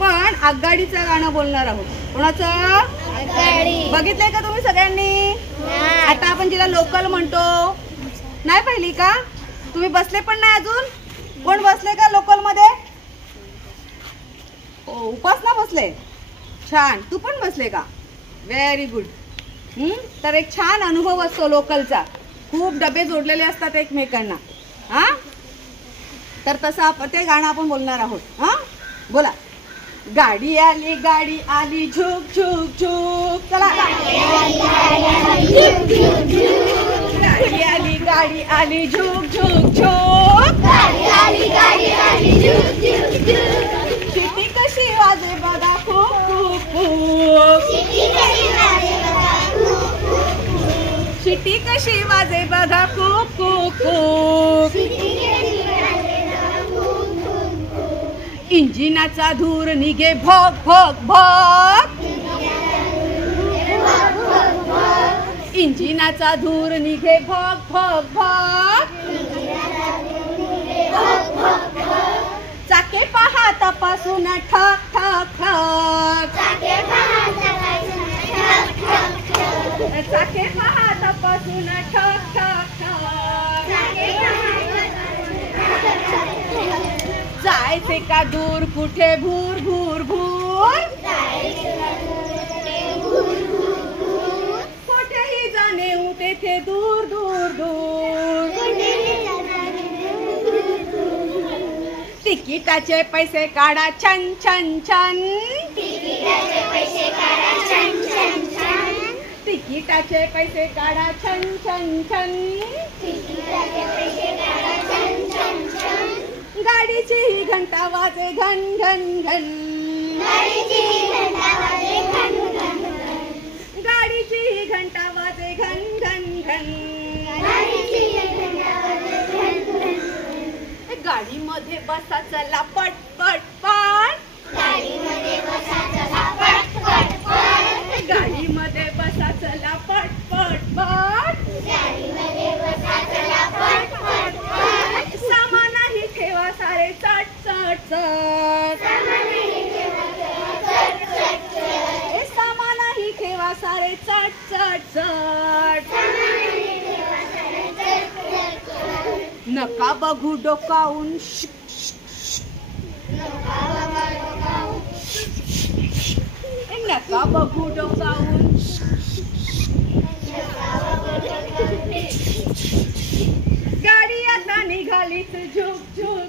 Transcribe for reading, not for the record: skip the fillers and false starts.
पण आगगाडीचं गाणं बोलणार आहोत. कोणाचं? बघितलंय का तुम्ही सगळ्यांनी? आता आपण जिला लोकल म्हणतो, नाही पाहिली का? तुम्ही बसले पण नाही अजून? कोण बसले का लोकल मध्ये? उपासना बसले, छान. तू पण बसले का? Very good. तर एक छान अनुभव असतो लोकलचा. खूप डबे जोडलेले असतात एकमेकांना. हा, तर तसं ते गाणं आपण बोलणार आहोत. हा, बोला. गाडी आली झुक झुक झुक. चला. गाडी आली झुक झुक झुक. शिटी कशी वाजे बघा खूप खूप खूप. शिटी कशी वाजे बघा खूप खूप खूप. इंजिनाचा धूर निघे भोग भोग भोग. इंजिनाचा धूर निघे भोग भोग भोग. चाके पहा तपासून ठक ठक ठक. चाके पहा तपासून ठक ठक ठक. जायचे का दूर कुठे भूर भूर भूर. कुठेही जाणे तेथे दूर दूर दूर. तिकिटाचे पैसे काढा छन छन छन. तिकिटाचे पैसे काढा छन छन छन. गाडीची ही घंटा वाजे घन घन घन. गाडीची ही घंटा वाजे घन घन घन. गाडीमध्ये बसा चला पट पट पट. गाडीमध्ये बसा चला पट पट पट. सामानही ठेवा सारे चट चट चट. सामानही ठेवा सारे चट चट चट. नका बघू डोकावून. नका बघू डोकावून. गाडी आता निघालीच झुक झुक